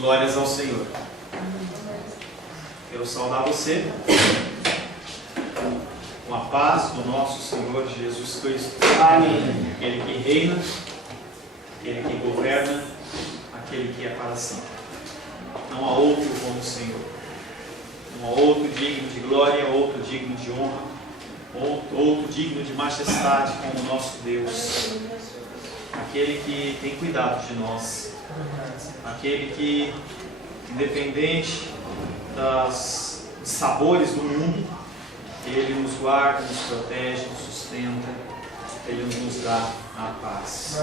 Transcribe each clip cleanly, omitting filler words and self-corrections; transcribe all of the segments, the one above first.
Glórias ao Senhor. Quero saudar você com a paz do nosso Senhor Jesus Cristo. Amém. Aquele que reina, aquele que governa, aquele que é para sempre. Não há outro como o Senhor. Não há outro digno de glória, outro digno de honra, outro digno de majestade como o nosso Deus. Aquele que tem cuidado de nós. Aquele que, independente dos sabores do mundo, Ele nos guarda, nos protege, nos sustenta, Ele nos dá a paz.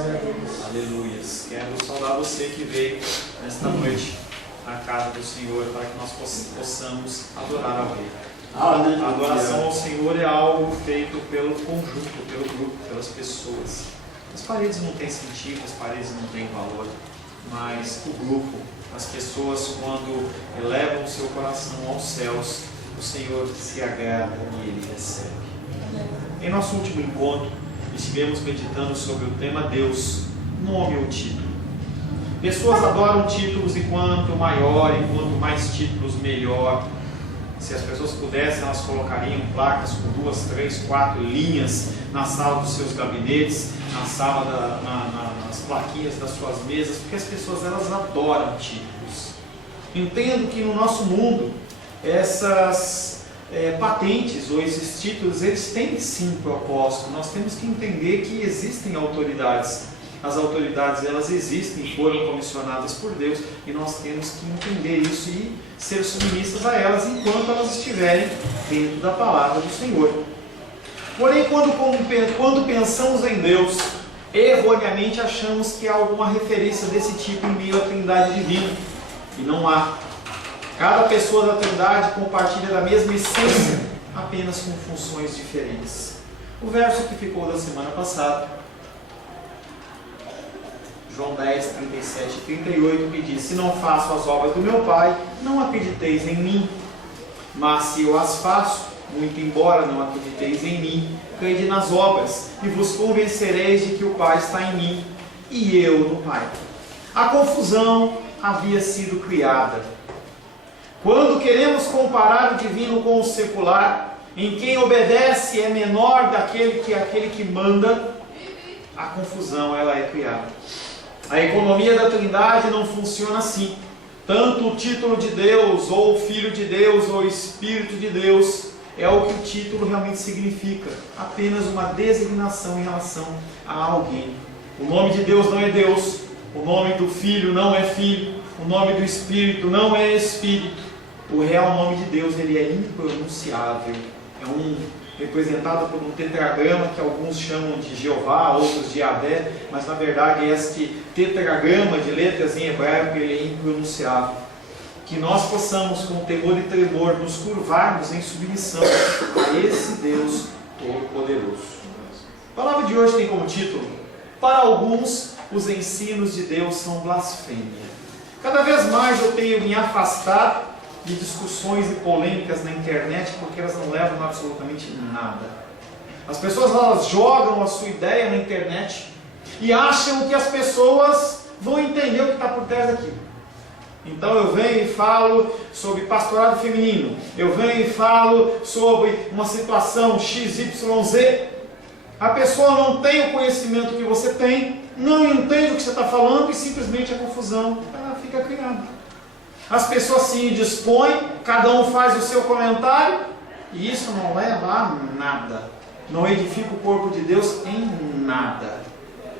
Aleluias. Quero saudar você que veio nesta noite à casa do Senhor para que nós possamos adorar ao Rei. A adoração ao Senhor é algo feito pelo conjunto, pelo grupo, pelas pessoas. As paredes não têm sentido, as paredes não têm valor, mas o grupo, as pessoas, quando elevam o seu coração aos céus, o Senhor se agrada e Ele recebe. Em nosso último encontro, estivemos meditando sobre o tema Deus, nome ou título. Pessoas adoram títulos, e quanto maior e quanto mais títulos, melhor. Se as pessoas pudessem, elas colocariam placas com 2, 3, 4 linhas na sala dos seus gabinetes, na sala, nas plaquinhas das suas mesas, porque as pessoas, elas adoram títulos. Entendo que no nosso mundo, essas patentes ou esses títulos, eles têm sim propósito. Nós temos que entender que existem autoridades. As autoridades, elas existem e foram comissionadas por Deus, e nós temos que entender isso e ser submissas a elas enquanto elas estiverem dentro da palavra do Senhor. Porém, quando pensamos em Deus, erroneamente achamos que há alguma referência desse tipo em meio à Trindade divina, e não há. Cada pessoa da Trindade compartilha da mesma essência, apenas com funções diferentes. O verso que ficou da semana passada, João 10, 37 e 38, que diz: se não faço as obras do meu Pai, não acrediteis em mim. Mas se eu as faço, muito embora não acrediteis em mim, crede nas obras, e vos convencereis de que o Pai está em mim, e eu no Pai. A confusão havia sido criada. Quando queremos comparar o divino com o secular, em quem obedece é menor daquele que aquele que manda, a confusão ela é criada. A economia da Trindade não funciona assim. Tanto o título de Deus, ou o Filho de Deus, ou o Espírito de Deus, é o que o título realmente significa. Apenas uma designação em relação a alguém. O nome de Deus não é Deus. O nome do Filho não é Filho. O nome do Espírito não é Espírito. O real nome de Deus, ele é impronunciável. É representado por um tetragrama que alguns chamam de Jeová, outros de Yahvé, mas na verdade este tetragrama de letras em hebraico, ele é impronunciável. Que nós possamos, com temor e tremor, nos curvarmos em submissão a esse Deus Todo-Poderoso. A palavra de hoje tem como título: para alguns, os ensinos de Deus são blasfêmia. Cada vez mais eu tenho me afastado de discussões e polêmicas na internet, porque elas não levam a absolutamente nada. As pessoas, elas jogam a sua ideia na internet e acham que as pessoas vão entender o que está por trás daquilo. Então eu venho e falo sobre pastorado feminino, eu venho e falo sobre uma situação XYZ. A pessoa não tem o conhecimento que você tem, não entende o que você está falando, e simplesmente a confusão ela fica criada. As pessoas se indispõem, cada um faz o seu comentário, e isso não leva a nada. Não edifica o corpo de Deus em nada.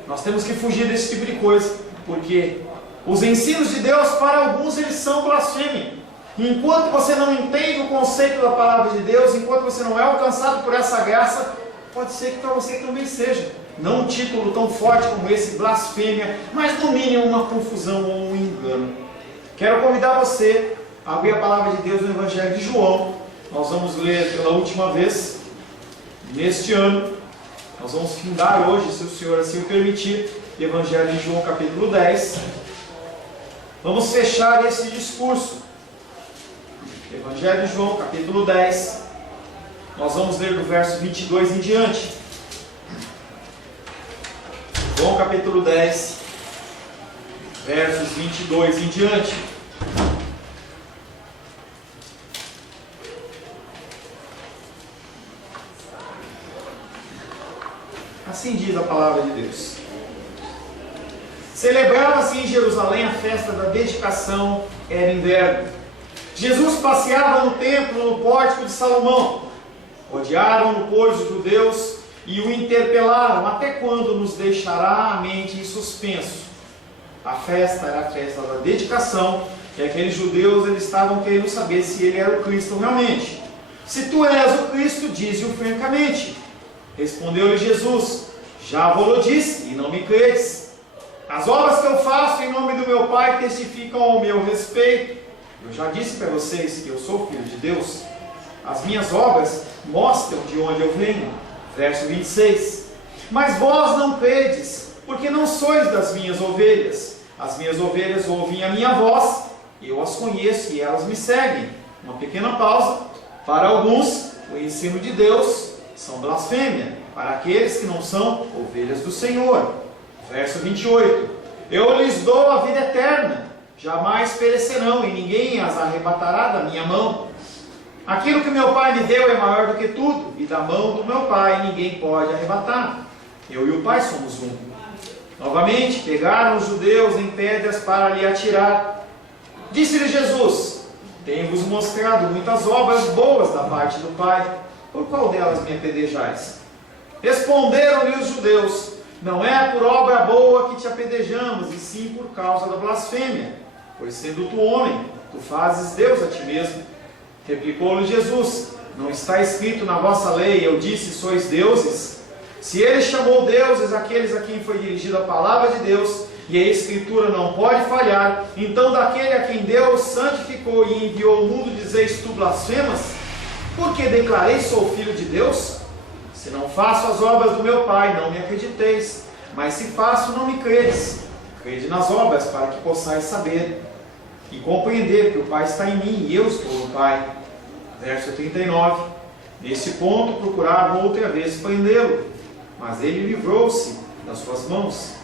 Nós temos que fugir desse tipo de coisa, porque os ensinos de Deus, para alguns, eles são blasfêmia. Enquanto você não entende o conceito da palavra de Deus, enquanto você não é alcançado por essa graça, pode ser que para você também seja. Não um título tão forte como esse, blasfêmia, mas no mínimo uma confusão ou um engano. Quero convidar você a abrir a palavra de Deus no Evangelho de João. Nós vamos ler pela última vez neste ano. Nós vamos findar hoje, se o Senhor assim o permitir, Evangelho de João capítulo 10. Vamos fechar esse discurso. Evangelho de João capítulo 10. Nós vamos ler do verso 22 em diante. João capítulo 10, versos 22 em diante. Assim diz a palavra de Deus. Celebrava-se em Jerusalém a festa da dedicação, era inverno. Jesus passeava no templo, no pórtico de Salomão. Odiaram-no, pois, os judeus e o interpelaram: até quando nos deixará a mente em suspenso? A festa era a festa da dedicação, e aqueles judeus eles estavam querendo saber se ele era o Cristo realmente. Se tu és o Cristo, dize-o francamente. Respondeu-lhe Jesus: já vos disse, e não me credes. As obras que eu faço em nome do meu Pai testificam ao meu respeito. Eu já disse para vocês que eu sou filho de Deus. As minhas obras mostram de onde eu venho. Verso 26. Mas vós não credes, porque não sois das minhas ovelhas. As minhas ovelhas ouvem a minha voz, eu as conheço e elas me seguem. Uma pequena pausa. Para alguns, o ensino de Deus são blasfêmia. Para aqueles que não são ovelhas do Senhor. Verso 28. Eu lhes dou a vida eterna, jamais perecerão, e ninguém as arrebatará da minha mão. Aquilo que meu Pai me deu é maior do que tudo, e da mão do meu Pai ninguém pode arrebatar. Eu e o Pai somos um. Novamente pegaram os judeus em pedras para lhe atirar. Disse-lhe Jesus: tenho-vos mostrado muitas obras boas da parte do Pai, por qual delas me apedrejais? Responderam-lhe os judeus: não é por obra boa que te apedrejamos, e sim por causa da blasfêmia. Pois sendo tu homem, tu fazes Deus a ti mesmo. Replicou-lhe Jesus: não está escrito na vossa lei, eu disse, sois deuses? Se ele chamou deuses aqueles a quem foi dirigida a palavra de Deus, e a Escritura não pode falhar, então daquele a quem Deus santificou e enviou ao mundo dizeis tu blasfemas? Porque declarei sou filho de Deus? Se não faço as obras do meu Pai, não me acrediteis, mas se faço, não me credes. Crede nas obras, para que possais saber e compreender que o Pai está em mim e eu estou no Pai. Verso 39. Nesse ponto procuravam outra vez prendê-lo, mas ele livrou-se das suas mãos.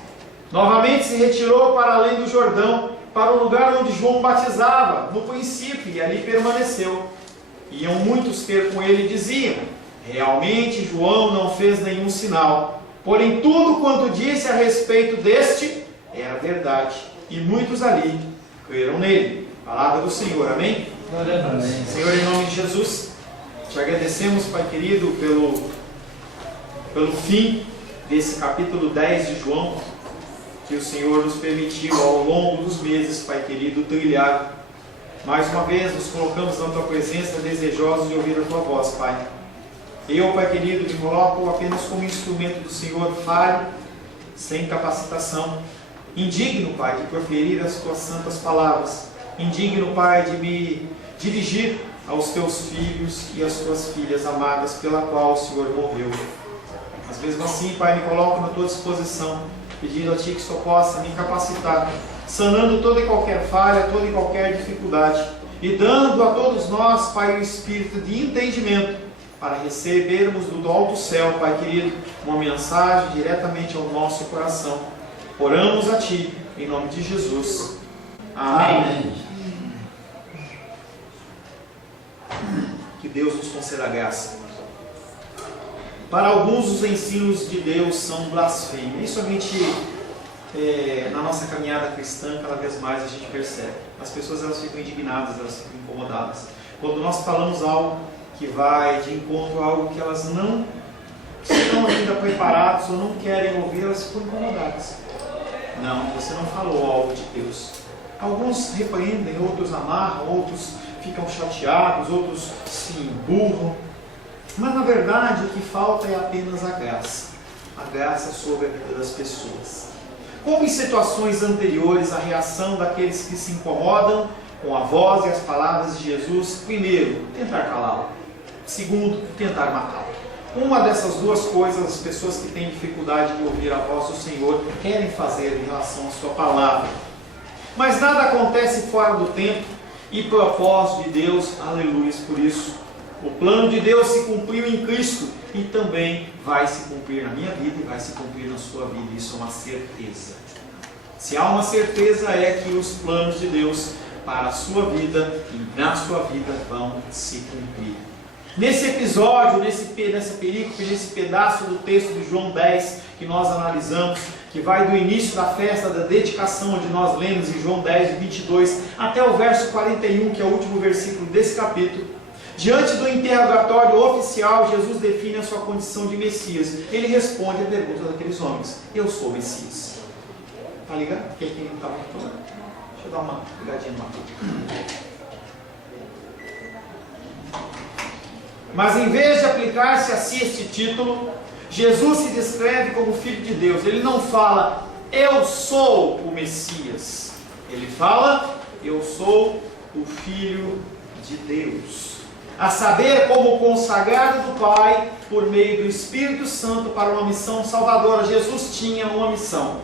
Novamente se retirou para além do Jordão, para o lugar onde João batizava, no princípio, e ali permaneceu. Iam muitos ter com ele e diziam: realmente João não fez nenhum sinal, porém tudo quanto disse a respeito deste era verdade, e muitos ali creram nele. Palavra do Senhor, amém? Amém. Senhor, em nome de Jesus, te agradecemos, Pai querido, pelo fim desse capítulo 10 de João, que o Senhor nos permitiu ao longo dos meses, Pai querido, trilhar. Mais uma vez nos colocamos na tua presença, desejosos de ouvir a tua voz, Pai. Eu, Pai querido, me coloco apenas como instrumento do Senhor, falho, sem capacitação, indigno, Pai, de proferir as tuas santas palavras, indigno, Pai, de me dirigir aos teus filhos e às tuas filhas amadas, pela qual o Senhor morreu. Mas mesmo assim, Pai, me coloco na tua disposição, pedindo a Ti que só possa me capacitar, sanando toda e qualquer falha, toda e qualquer dificuldade, e dando a todos nós, Pai, o espírito de entendimento, para recebermos do alto céu, Pai querido, uma mensagem diretamente ao nosso coração. Oramos a Ti, em nome de Jesus. Amém. Amém. Que Deus nos conceda graça. Para alguns, os ensinos de Deus são blasfêmia. Isso a gente, na nossa caminhada cristã, cada vez mais a gente percebe. As pessoas elas ficam indignadas, elas ficam incomodadas. Quando nós falamos algo que vai de encontro a algo que elas não estão ainda preparadas ou não querem ouvir, elas ficam incomodadas. Não, você não falou algo de Deus. Alguns repreendem, outros amarram, outros ficam chateados, outros se emburram. Mas na verdade o que falta é apenas a graça sobre a vida das pessoas. Como em situações anteriores, a reação daqueles que se incomodam com a voz e as palavras de Jesus: primeiro, tentar calá-lo; segundo, tentar matá-lo. Uma dessas duas coisas as pessoas que têm dificuldade de ouvir a voz do Senhor querem fazer em relação à sua palavra. Mas nada acontece fora do tempo e propósito de Deus, aleluia por isso. O plano de Deus se cumpriu em Cristo e também vai se cumprir na minha vida e vai se cumprir na sua vida. Isso é uma certeza. Se há uma certeza, é que os planos de Deus para a sua vida e na sua vida vão se cumprir. Nesse episódio, nessa perícope, nesse pedaço do texto de João 10 que nós analisamos, que vai do início da festa da dedicação, onde nós lemos em João 10, 22, até o verso 41, que é o último versículo desse capítulo. Diante do interrogatório oficial, Jesus define a sua condição de Messias. Ele responde a pergunta daqueles homens: eu sou o Messias. Está ligado? Quem não estava falando? Deixa eu dar uma ligadinha no mapa. Mas em vez de aplicar-se a si este título, Jesus se descreve como Filho de Deus. Ele não fala, eu sou o Messias. Ele fala, eu sou o Filho de Deus. A saber, como consagrado do Pai, por meio do Espírito Santo, para uma missão salvadora. Jesus tinha uma missão.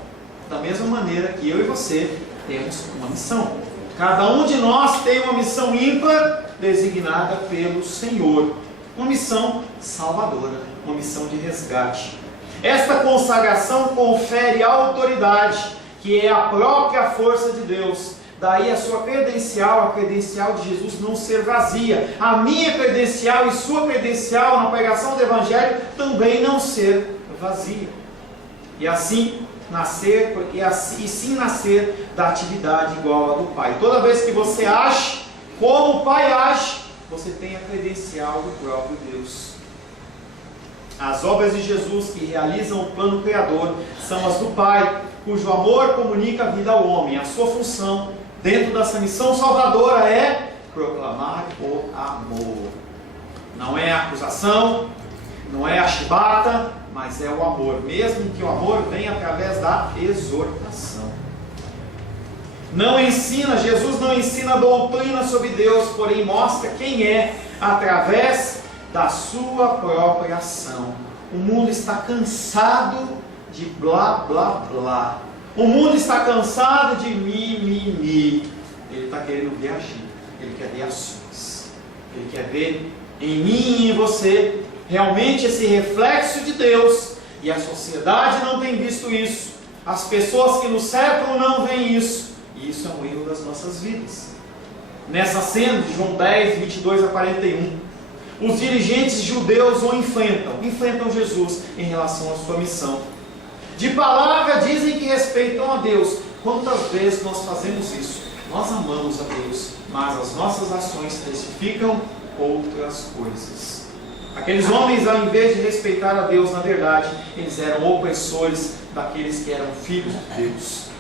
Da mesma maneira que eu e você temos uma missão. Cada um de nós tem uma missão ímpar, designada pelo Senhor. Uma missão salvadora, uma missão de resgate. Esta consagração confere autoridade, que é a própria força de Deus. Daí a sua credencial, a credencial de Jesus não ser vazia. A minha credencial e sua credencial na pregação do Evangelho também não ser vazia. E assim nascer, e sim nascer da atividade igual à do Pai. Toda vez que você age como o Pai age, você tem a credencial do próprio Deus. As obras de Jesus que realizam o plano criador são as do Pai, cujo amor comunica a vida ao homem. A sua função dentro dessa missão salvadora é proclamar o amor. Não é a acusação, não é a chibata, mas é o amor, mesmo que o amor venha através da exortação. Jesus não ensina doutrina sobre Deus, porém mostra quem é através da sua própria ação. O mundo está cansado de blá blá blá. O mundo está cansado de mi. Ele está querendo ver agir. Ele quer ver ações. Ele quer ver em mim e em você realmente esse reflexo de Deus. E a sociedade não tem visto isso. As pessoas que nos cercam não veem isso. E isso é um erro das nossas vidas. Nessa cena de João 10, 22 a 41, os dirigentes judeus o enfrentam Jesus em relação à sua missão. De palavra dizem que respeitam a Deus. Quantas vezes nós fazemos isso? Nós amamos a Deus, mas as nossas ações testificam outras coisas. Aqueles homens, ao invés de respeitar a Deus, na verdade, eles eram opressores daqueles que eram filhos de Deus.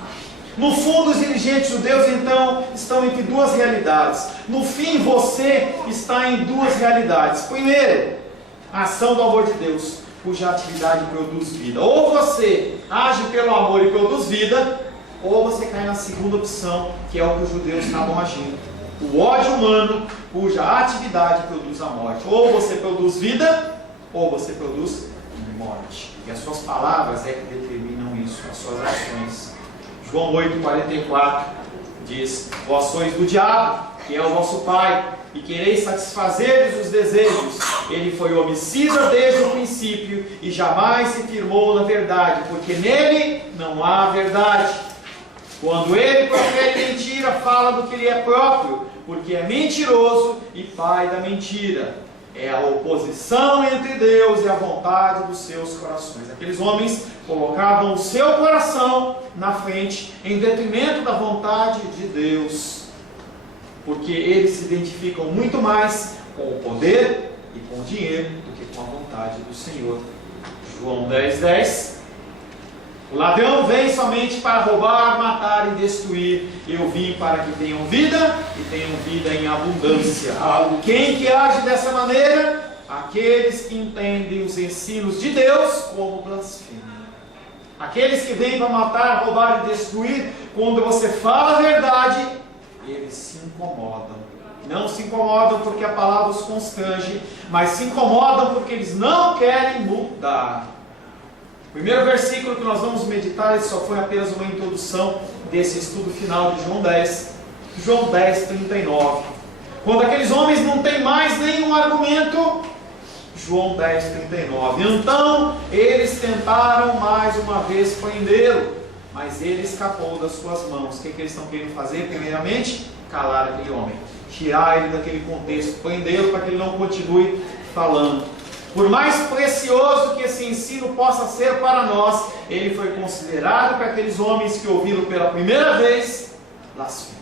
No fundo, os dirigentes judeus, então, estão entre duas realidades. No fim, você está em duas realidades. Primeiro, a ação do amor de Deus, cuja atividade produz vida. Ou você age pelo amor e produz vida, ou você cai na segunda opção, que é o que os judeus estavam agindo. O ódio humano, cuja atividade produz a morte. Ou você produz vida, ou você produz morte. E as suas palavras é que determinam isso, as suas ações. João 8,44 diz: vós sois do diabo, que é o vosso pai, e quereis satisfazer-lhes os desejos. Ele foi homicida desde o princípio, e jamais se firmou na verdade, porque nele não há verdade. Quando ele profere mentira, fala do que lhe é próprio, porque é mentiroso e pai da mentira. É a oposição entre Deus e a vontade dos seus corações. Aqueles homens colocavam o seu coração na frente, em detrimento da vontade de Deus, porque eles se identificam muito mais com o poder e com o dinheiro do que com a vontade do Senhor. João 10:10. O ladrão vem somente para roubar, matar e destruir. Eu vim para que tenham vida e tenham vida em abundância. Quem que age dessa maneira? Aqueles que entendem os ensinos de Deus como blasfêmia. Aqueles que vêm para matar, roubar e destruir, quando você fala a verdade, eles se incomodam. Não se incomodam porque a palavra os constrange, mas se incomodam porque eles não querem mudar. O primeiro versículo que nós vamos meditar, esse só foi apenas uma introdução desse estudo final de João 10. João 10, 39. Quando aqueles homens não têm mais nenhum argumento, João 10, 39. Então eles tentaram mais uma vez prendê-lo, mas ele escapou das suas mãos. O que eles estão querendo fazer? Primeiramente, calar aquele homem, tirar ele daquele contexto, prendê-lo para que ele não continue falando. Por mais precioso que esse ensino possa ser para nós, ele foi considerado para aqueles homens que ouviram pela primeira vez blasfêmia.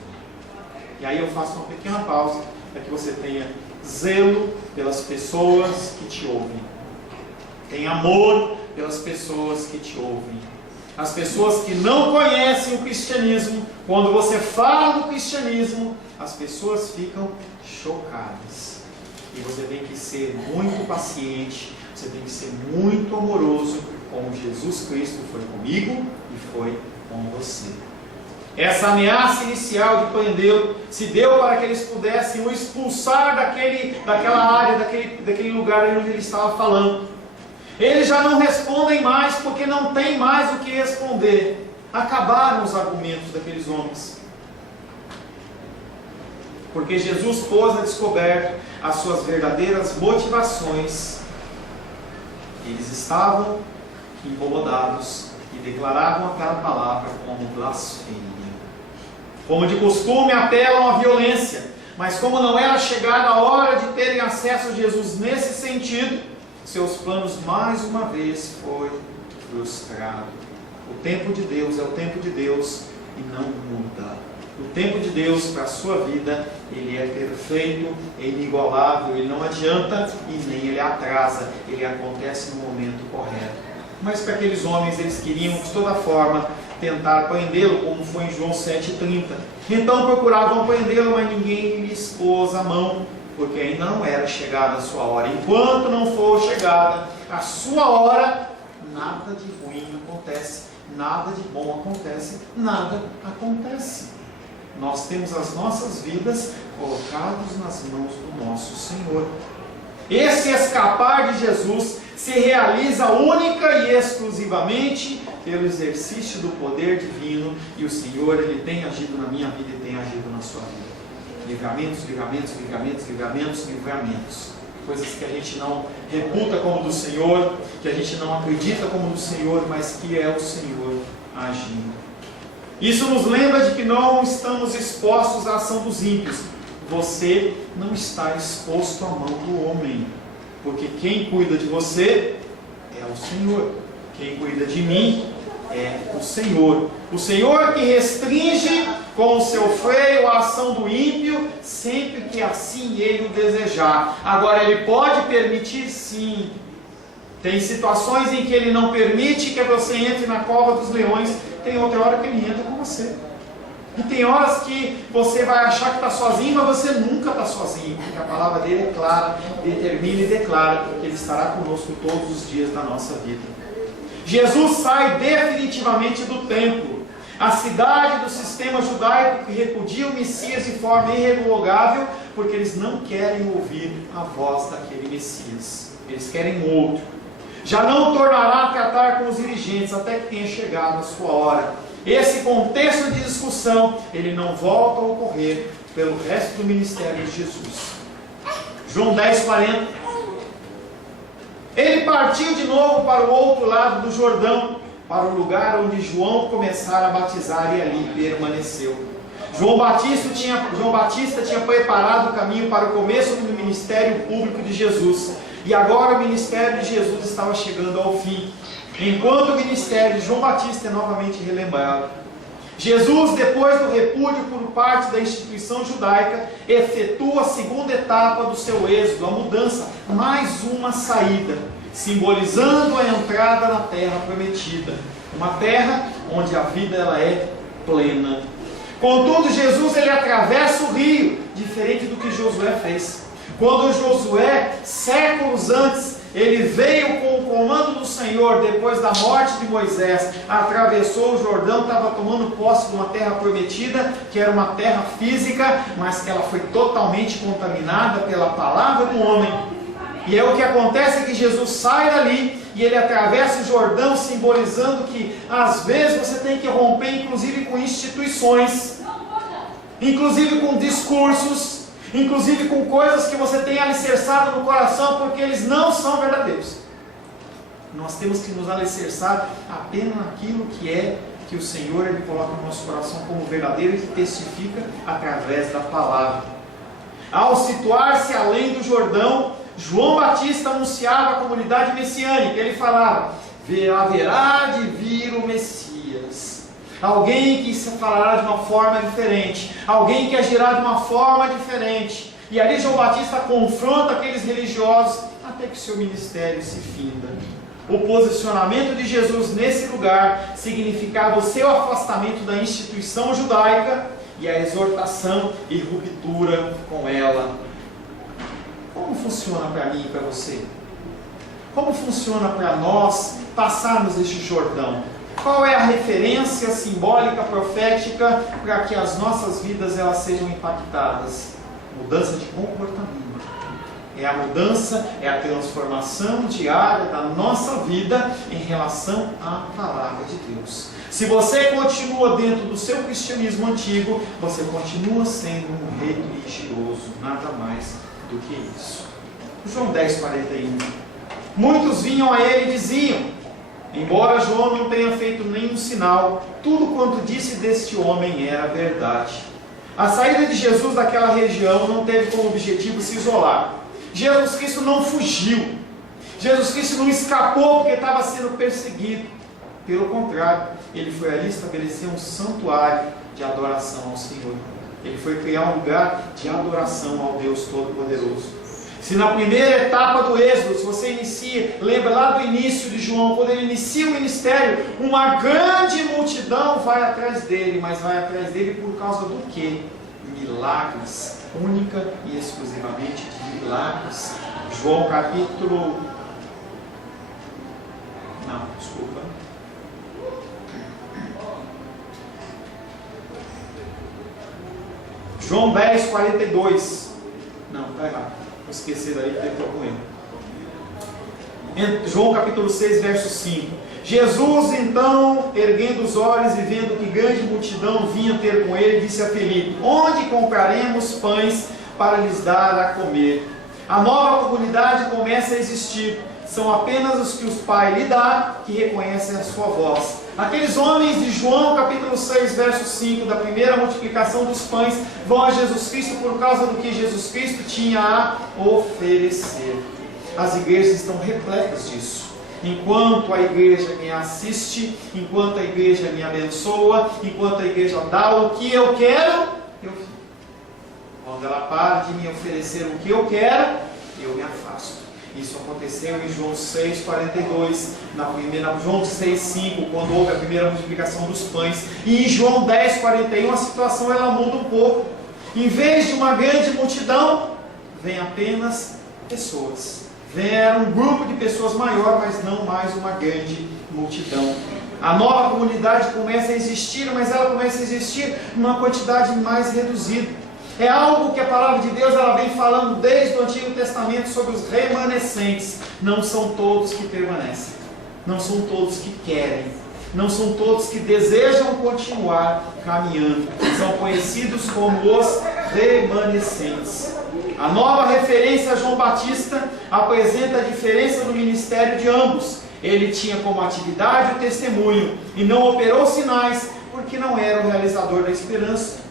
E aí eu faço uma pequena pausa para que você tenha zelo pelas pessoas que te ouvem. Tenha amor pelas pessoas que te ouvem. As pessoas que não conhecem o cristianismo, quando você fala do cristianismo, as pessoas ficam chocadas. E você tem que ser muito paciente, você tem que ser muito amoroso, como Jesus Cristo foi comigo e foi com você. Essa ameaça inicial de prendê-lo se deu para que eles pudessem o expulsar daquela área, daquele lugar onde ele estava falando. Eles já não respondem mais porque não tem mais o que responder. Acabaram os argumentos daqueles homens. Porque Jesus pôs a descoberto as suas verdadeiras motivações. Eles estavam incomodados e declaravam aquela palavra como blasfêmia. Como de costume, apelam à violência, mas como não era chegada a hora de terem acesso a Jesus nesse sentido, seus planos mais uma vez foi frustrado. O tempo de Deus é o tempo de Deus e não muda. O tempo de Deus para a sua vida, ele é perfeito, é inigualável, ele não adianta e nem ele atrasa, ele acontece no momento correto. Mas para aqueles homens, eles queriam de toda forma tentar prendê-lo, como foi em João 7,30. Então procuravam prendê-lo, mas ninguém lhes pôs a mão, porque ainda não era chegada a sua hora. Enquanto não for chegada a sua hora, nada de ruim acontece, nada de bom acontece, nada acontece. Nós temos as nossas vidas colocadas nas mãos do nosso Senhor. Esse escapar de Jesus se realiza única e exclusivamente pelo exercício do poder divino, e o Senhor, ele tem agido na minha vida e tem agido na sua vida. Livramentos, livramentos, livramentos, livramentos, livramentos. Coisas que a gente não reputa como do Senhor, que a gente não acredita como do Senhor, mas que é o Senhor agindo. Isso nos lembra de que não estamos expostos à ação dos ímpios. Você não está exposto à mão do homem, porque quem cuida de você é o Senhor. Quem cuida de mim é o Senhor. O Senhor que restringe com o seu freio a ação do ímpio, sempre que assim ele o desejar. Agora, ele pode permitir, sim. Tem situações em que ele não permite que você entre na cova dos leões. Tem outra hora que ele entra com você. E tem horas que você vai achar que está sozinho, mas você nunca está sozinho, porque a palavra dele é clara, determina e declara que ele estará conosco todos os dias da nossa vida. Jesus sai definitivamente do templo. A cidade do sistema judaico que repudia o Messias de forma irrevogável, porque eles não querem ouvir a voz daquele Messias. Eles querem outro. Já não tornará a tratar com os dirigentes até que tenha chegado a sua hora. Esse contexto de discussão, ele não volta a ocorrer pelo resto do ministério de Jesus. João 10:40. Ele partiu de novo para o outro lado do Jordão, para o lugar onde João começara a batizar, e ali permaneceu. João Batista tinha preparado o caminho para o começo do ministério público de Jesus. E agora o ministério de Jesus estava chegando ao fim. Enquanto o ministério de João Batista é novamente relembrado. Jesus, depois do repúdio por parte da instituição judaica, efetua a segunda etapa do seu êxodo, a mudança, mais uma saída, simbolizando a entrada na terra prometida. Uma terra onde a vida ela é plena. Contudo, Jesus ele atravessa o rio, diferente do que Josué fez. Quando Josué, séculos antes, ele veio com o comando do Senhor, depois da morte de Moisés, atravessou o Jordão, estava tomando posse de uma terra prometida, que era uma terra física, mas que ela foi totalmente contaminada pela palavra do homem. E é o que acontece, é que Jesus sai dali, e ele atravessa o Jordão, simbolizando que, às vezes, você tem que romper, inclusive com instituições, inclusive com discursos, inclusive com coisas que você tem alicerçado no coração, porque eles não são verdadeiros. Nós temos que nos alicerçar apenas naquilo que o Senhor ele coloca no nosso coração como verdadeiro e que testifica através da palavra. Ao situar-se além do Jordão, João Batista anunciava a comunidade messiânica. Ele falava: haverá de vir o Messias, alguém que se falará de uma forma diferente, alguém que agirá de uma forma diferente. E ali João Batista confronta aqueles religiosos até que seu ministério se finda. O posicionamento de Jesus nesse lugar significava o seu afastamento da instituição judaica e a exortação e ruptura com ela. Como funciona para mim e para você? Como funciona para nós passarmos este Jordão? Qual é a referência simbólica, profética, para que as nossas vidas elas sejam impactadas? Mudança de comportamento. É a mudança, é a transformação diária da nossa vida em relação à palavra de Deus. Se você continua dentro do seu cristianismo antigo, você continua sendo um religioso, nada mais do que isso. João 10:41. Muitos vinham a ele e diziam: embora João não tenha feito nenhum sinal, tudo quanto disse deste homem era verdade. A saída de Jesus daquela região não teve como objetivo se isolar. Jesus Cristo não fugiu. Jesus Cristo não escapou porque estava sendo perseguido. Pelo contrário, ele foi ali estabelecer um santuário de adoração ao Senhor. Ele foi criar um lugar de adoração ao Deus Todo-Poderoso. Se na primeira etapa do Êxodo, se você inicia, lembra lá do início de João, quando ele inicia o ministério, uma grande multidão vai atrás dele, mas vai atrás dele por causa do quê? Milagres, única e exclusivamente de milagres. João capítulo... Não, desculpa. João 10:42. Não, está errado. Vou esquecer daí que estou com ele. João capítulo 6, verso 5. Jesus então, erguendo os olhos e vendo que grande multidão vinha ter com ele, disse a Filipe: onde compraremos pães para lhes dar a comer? A nova comunidade começa a existir. São apenas os que os pais lhe dão que reconhecem a sua voz. Aqueles homens de João capítulo 6, verso 5, da primeira multiplicação dos pães, vão a Jesus Cristo por causa do que Jesus Cristo tinha a oferecer. As igrejas estão repletas disso. Enquanto a igreja me assiste, enquanto a igreja me abençoa, enquanto a igreja dá o que eu quero, eu fico. Quando ela para de me oferecer o que eu quero, eu me afasto. Isso aconteceu em João 6:42, João 6:5, quando houve a primeira multiplicação dos pães, e em João 10:41 a situação ela muda um pouco. Em vez de uma grande multidão, vem apenas pessoas. Era um grupo de pessoas maior, mas não mais uma grande multidão. A nova comunidade começa a existir, mas ela começa a existir numa quantidade mais reduzida. É algo que a palavra de Deus ela vem falando desde o Antigo Testamento sobre os remanescentes. Não são todos que permanecem, não são todos que querem, não são todos que desejam continuar caminhando. São conhecidos como os remanescentes. A nova referência a João Batista apresenta a diferença do ministério de ambos. Ele tinha como atividade o testemunho e não operou sinais porque não era o realizador da esperança.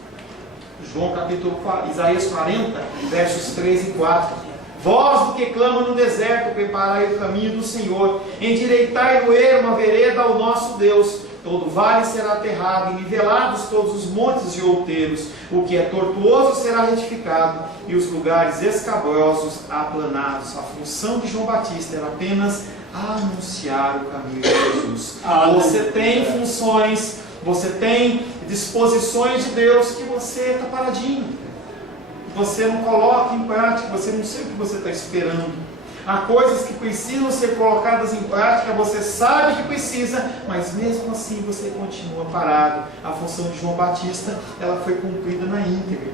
Isaías 40, versos 3 e 4. Vós do que clama no deserto, preparai o caminho do Senhor, endireitai no ermo a vereda ao nosso Deus. Todo vale será aterrado, e nivelados todos os montes e outeiros. O que é tortuoso será retificado, e os lugares escabrosos aplanados. A função de João Batista era apenas anunciar o caminho de Jesus. Você tem funções, você tem disposições de Deus que você está paradinho. Você não coloca em prática, você não sabe o que você está esperando. Há coisas que precisam ser colocadas em prática, você sabe que precisa, mas mesmo assim você continua parado. A função de João Batista, ela foi cumprida na íntegra.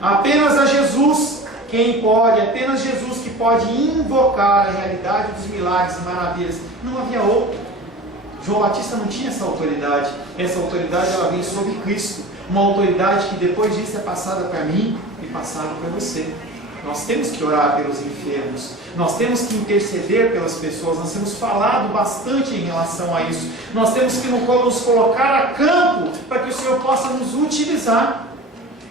Apenas a Jesus quem pode, apenas Jesus que pode invocar a realidade dos milagres e maravilhas. Não havia outro. João Batista não tinha essa autoridade. Essa autoridade ela vem sobre Cristo. Uma autoridade que depois disso é passada para mim e passada para você. Nós temos que orar pelos enfermos. Nós temos que interceder pelas pessoas. Nós temos falado bastante em relação a isso. Nós temos que nos colocar a campo para que o Senhor possa nos utilizar.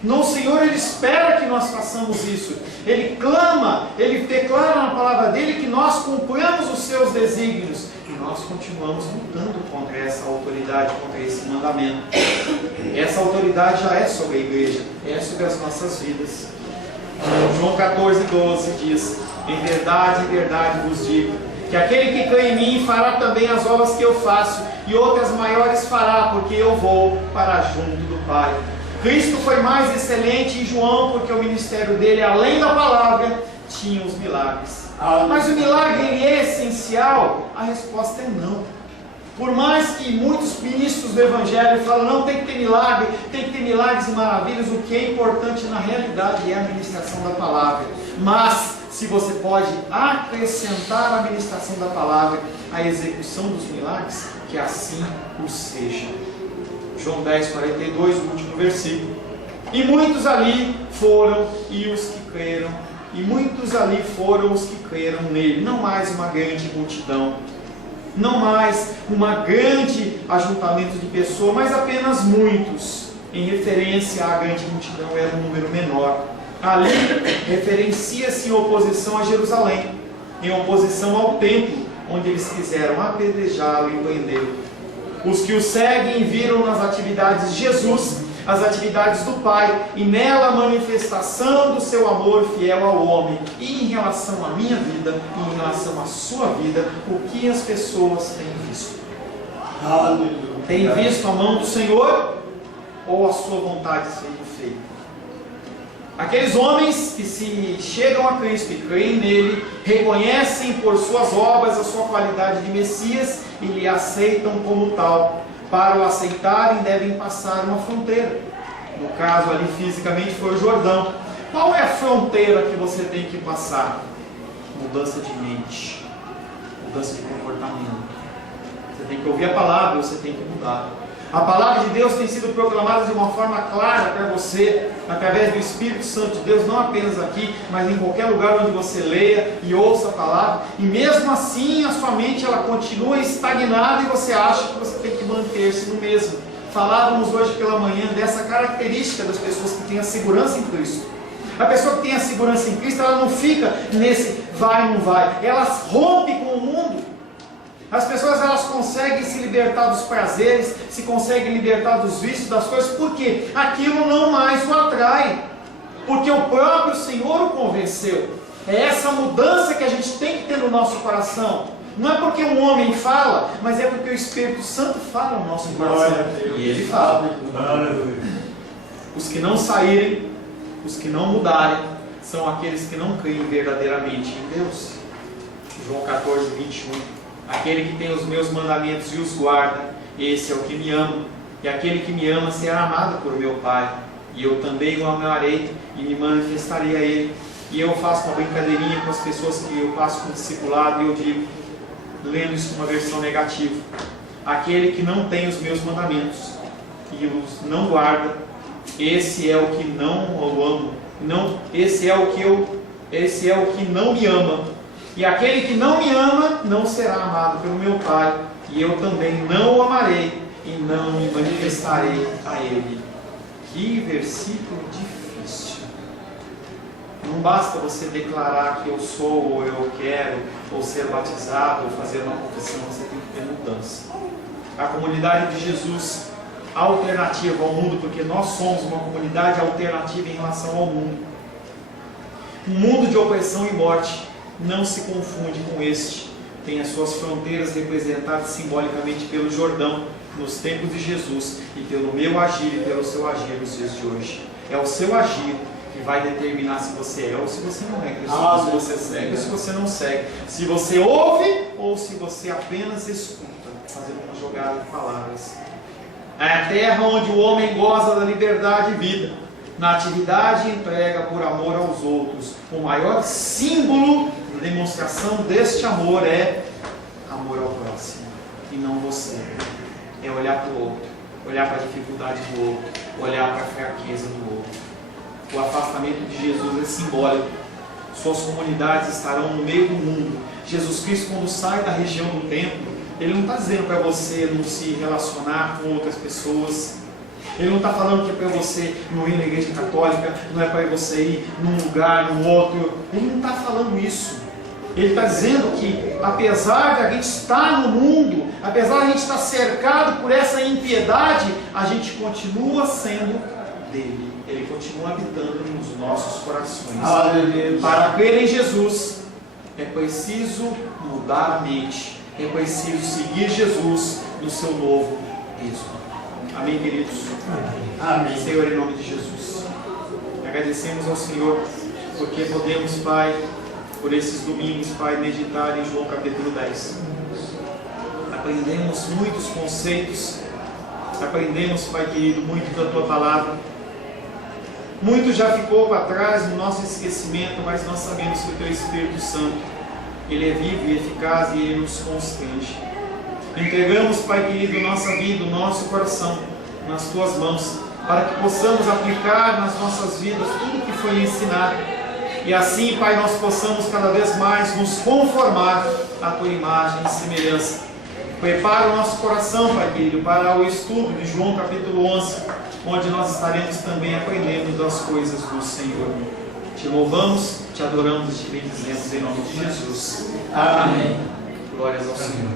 No Senhor Ele espera que nós façamos isso. Ele clama, Ele declara na palavra dEle que nós cumpramos os seus desígnios. E nós continuamos lutando contra essa autoridade, contra esse mandamento. Essa autoridade já é sobre a igreja, é sobre as nossas vidas. João 14:12 diz: em verdade vos digo, que aquele que crê em mim fará também as obras que eu faço, e outras maiores fará, porque eu vou para junto do Pai. Cristo foi mais excelente em João, porque o ministério dele, além da palavra, tinha os milagres. Mas o milagre ele é essencial? A resposta é não. Por mais que muitos ministros do Evangelho falam, não, tem que ter milagre, tem que ter milagres e maravilhas, o que é importante na realidade é a ministração da palavra. Mas, se você pode acrescentar a ministração da palavra à execução dos milagres, que assim o seja. João 10:42, o último versículo. E muitos ali foram e os que creram, e muitos ali foram os que creram nele. Não mais uma grande multidão, não mais um grande ajuntamento de pessoas, mas apenas muitos. Em referência à grande multidão, era um número menor. Ali referencia-se em oposição a Jerusalém, em oposição ao templo, onde eles quiseram apedrejá-lo e prendê-lo. Os que o seguem viram nas atividades de Jesus as atividades do Pai, e nela a manifestação do seu amor fiel ao homem. E em relação à minha vida, e em relação à sua vida, o que as pessoas têm visto? Aleluia. Tem visto a mão do Senhor ou a sua vontade sendo feita? Aqueles homens que se chegam a Cristo e creem nele, reconhecem por suas obras a sua qualidade de Messias e lhe aceitam como tal. Para o aceitarem, devem passar uma fronteira. No caso ali, fisicamente, foi o Jordão. Qual é a fronteira que você tem que passar? Mudança de mente, mudança de comportamento. Você tem que ouvir a palavra, você tem que mudar. A palavra de Deus tem sido proclamada de uma forma clara para você, através do Espírito Santo de Deus, não apenas aqui, mas em qualquer lugar onde você leia e ouça a palavra. E mesmo assim, a sua mente ela continua estagnada e você acha que você tem que manter-se no mesmo. Falávamos hoje pela manhã dessa característica das pessoas que têm a segurança em Cristo. A pessoa que tem a segurança em Cristo, ela não fica nesse vai ou não vai. Ela rompe com o mundo. As pessoas elas conseguem se libertar dos prazeres, se conseguem libertar dos vícios, das coisas, porque aquilo não mais o atrai, porque o próprio Senhor o convenceu. É essa mudança que a gente tem que ter no nosso coração. Não é porque um homem fala, mas é porque o Espírito Santo fala no nosso coração. E ele fala. Os que não saírem, os que não mudarem, são aqueles que não creem verdadeiramente em Deus. João 14:21. Aquele que tem os meus mandamentos e os guarda, esse é o que me ama. E aquele que me ama será amado por meu Pai. E eu também o amarei e me manifestarei a ele. E eu faço uma brincadeirinha com as pessoas que eu passo com discipulado e eu digo, lendo isso numa versão negativa: aquele que não tem os meus mandamentos e os não guarda, esse é o que não o amo. Não, esse é o que não me ama. E aquele que não me ama não será amado pelo meu Pai, e eu também não o amarei e não me manifestarei a ele. Que versículo difícil. Não basta você declarar que eu sou, ou eu quero, ou ser batizado, ou fazer uma confissão, você tem que ter mudança. A comunidade de Jesus, alternativa ao mundo, porque nós somos uma comunidade alternativa em relação ao mundo. Um mundo de opressão e morte não se confunde com este. Tem as suas fronteiras representadas simbolicamente pelo Jordão, nos tempos de Jesus, e pelo meu agir e pelo seu agir nos dias de hoje. É o seu agir que vai determinar se você é ou se você não é cristão, se você segue ou se você não segue, se você ouve ou se você apenas escuta, fazendo uma jogada de palavras. É a terra onde o homem goza da liberdade e vida. Na atividade entrega por amor aos outros. O maior símbolo de demonstração deste amor é amor ao próximo, e não você. É olhar para o outro, olhar para a dificuldade do outro, olhar para a fraqueza do outro. O afastamento de Jesus é simbólico. Suas comunidades estarão no meio do mundo. Jesus Cristo, quando sai da região do templo, Ele não está dizendo para você não se relacionar com outras pessoas. Ele não está falando que é para você não ir na igreja católica, não é para você ir num lugar, num outro. Ele não está falando isso. Ele está dizendo que, apesar de a gente estar no mundo, apesar de a gente estar cercado por essa impiedade, a gente continua sendo dele. Ele continua habitando nos nossos corações. Para crer em Jesus, é preciso mudar a mente. É preciso seguir Jesus no seu novo êxodo. Amém, queridos? Amém. Senhor, em nome de Jesus, agradecemos ao Senhor porque podemos, Pai, por esses domingos, Pai, meditar em João capítulo 10. Aprendemos muitos conceitos, aprendemos, Pai querido, muito da Tua palavra. Muito já ficou para trás no nosso esquecimento, mas nós sabemos que o Teu Espírito Santo, Ele é vivo e eficaz e Ele nos constrange. Entregamos, Pai querido, nossa vida, o nosso coração nas Tuas mãos, para que possamos aplicar nas nossas vidas tudo que foi ensinado. E assim, Pai, nós possamos cada vez mais nos conformar à Tua imagem e semelhança. Prepara o nosso coração, Pai querido, para o estudo de João capítulo 11, onde nós estaremos também aprendendo das coisas do Senhor. Te louvamos, te adoramos e te bendizemos em nome de Jesus. Amém. Glórias ao Senhor.